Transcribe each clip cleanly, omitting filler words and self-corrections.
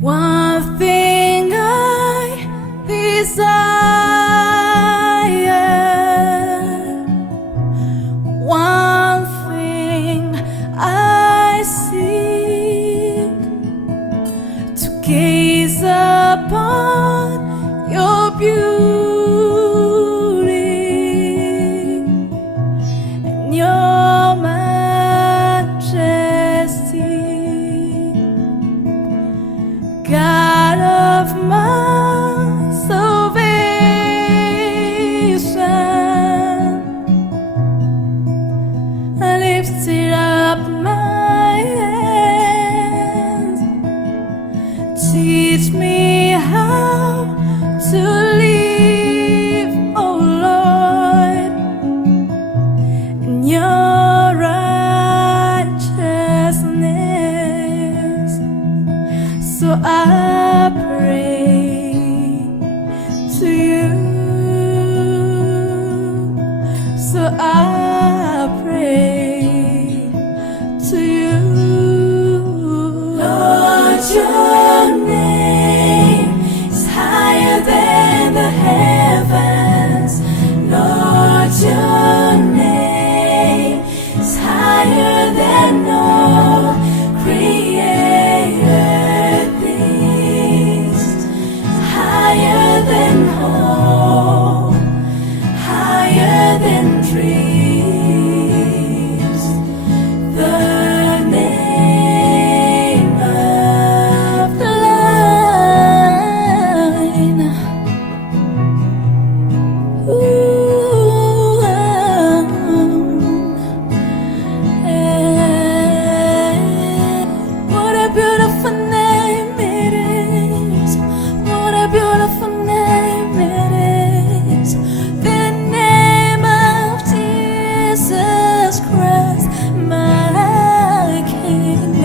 One thing I desire, one thing I seek, to gaze upon your beauty and your majesty. God of my salvation, I lifted up my hands. Teach me how to live, oh Lord, in your righteousness. So I pray to you. So I pray to you. Lord, your name is higher than the heavens. Lord, your name is higher than all created things, higher than hope, higher than dreams. The name of the Lion. Ooh, what a beautiful name it is. What a beautiful name it is. The name of Jesus Christ, my King.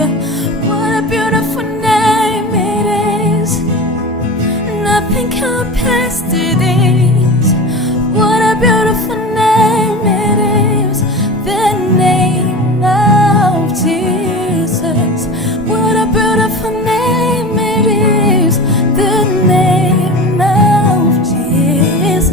What a beautiful name it is. Nothing compares to this. What a beautiful name it is. The name of Jesus. What a beautiful name it is. The name of Jesus.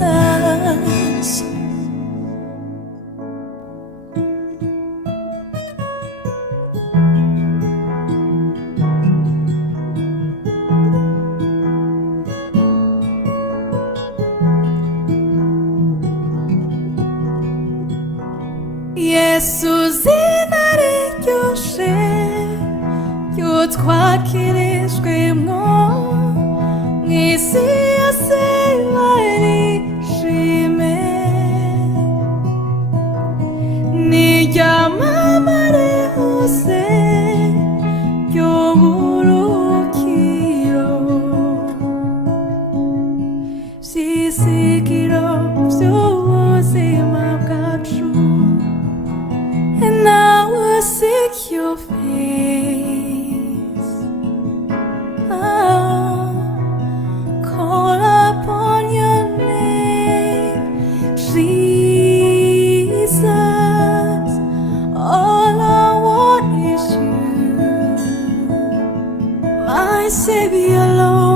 예수 zina ryose yotwakirijwemo mw'isi yose barishime niryamamare hose ryoburukiro vyizigiro vy'ubuzima bwacu. And I will seek your face. Call upon your name, Jesus. All I want is you, my Savior, Lord.